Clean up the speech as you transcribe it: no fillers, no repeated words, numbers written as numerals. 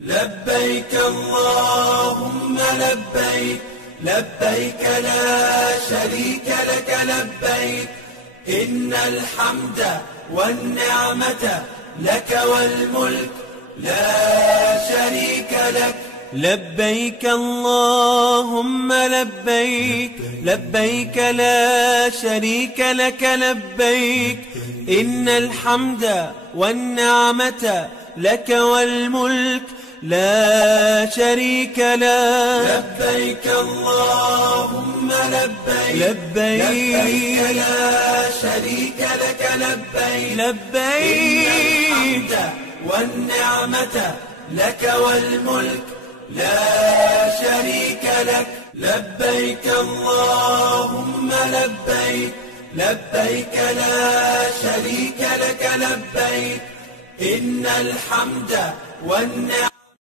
لبيك اللهم لبيك لبيك لا شريك لك لبيك إن الحمد والنعمة لك والملك لا شريك لك. لبيك اللهم لبيك لبيك لا شريك لك لبيك إن الحمد والنعمة لك والملك لا شريك لك. لبيك اللهم لبيك لبيك لا شريك لك لبيك لبيك إن الحمد والنعمة لك والملك لا شريك لك. لبيك اللهم لبيك لبيك لا شريك لك لبيك إن الحمد والنعمة